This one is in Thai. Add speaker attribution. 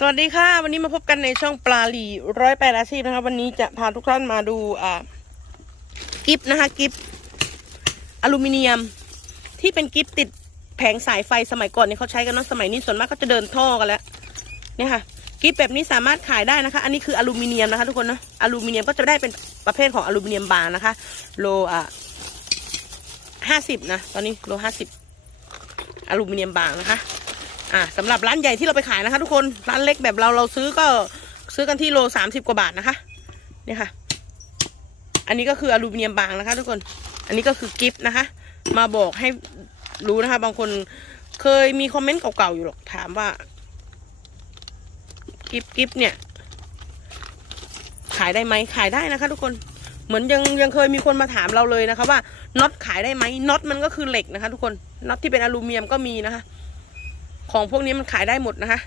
Speaker 1: สวัสดีค่ะ วันนี้มาพบกันในช่องปลาหลีร้อยแปดอาชีพนะคะวันนี้จะพาทุกท่านมาดูอ่ากิฟนะคะกิฟอลูมิเนียม ที่เป็นกิฟติดแผงสายไฟสมัยก่อนเนี่ยเขาใช้กันเนาะสมัยนี้ส่วนมากก็จะเดินท่อกันแล้วเนี่ยค่ะกิฟแบบนี้สามารถขายได้นะคะ อันนี้คืออลูมิเนียมนะคะ ทุกคนเนะอลูมิเนียมก็จะได้เป็นประเภทของอลูมิเนียมบางนะคะ โลอะห้าสิบนะตอนนี้โลห้าสิบอลูมิเนียมบางนะคะ อ่าสำหรับร้านใหญ่ที่เราไปขายนะคะ ทุกคนร้านเล็กแบบเราเราซื้อก็ซื้อกันที่โลสามสิบกว่าบาทนะคะเนี่ยค่ะ อันนี้ก็คืออลูมิเนียมบางนะคะ ทุกคน อันนี้ก็คือกิฟต์นะคะ มาบอกให้รู้นะคะ บางคนเคยมีคอมเมนต์เก่าๆอยู่หรอกถามว่า กิฟต์กิฟต์เนี่ย ขายได้ไหมขายได้นะคะ ทุกคนเหมือนยังยังเคยมีคนมาถามเราเลยนะคะ ว่าน็อตขายได้ไหมน็อตมันก็คือเหล็กนะคะ ทุกคนน็อตที่เป็นอลูมิเนียมก็มีนะคะ ของพวกนี้มันขายได้หมดนะคะ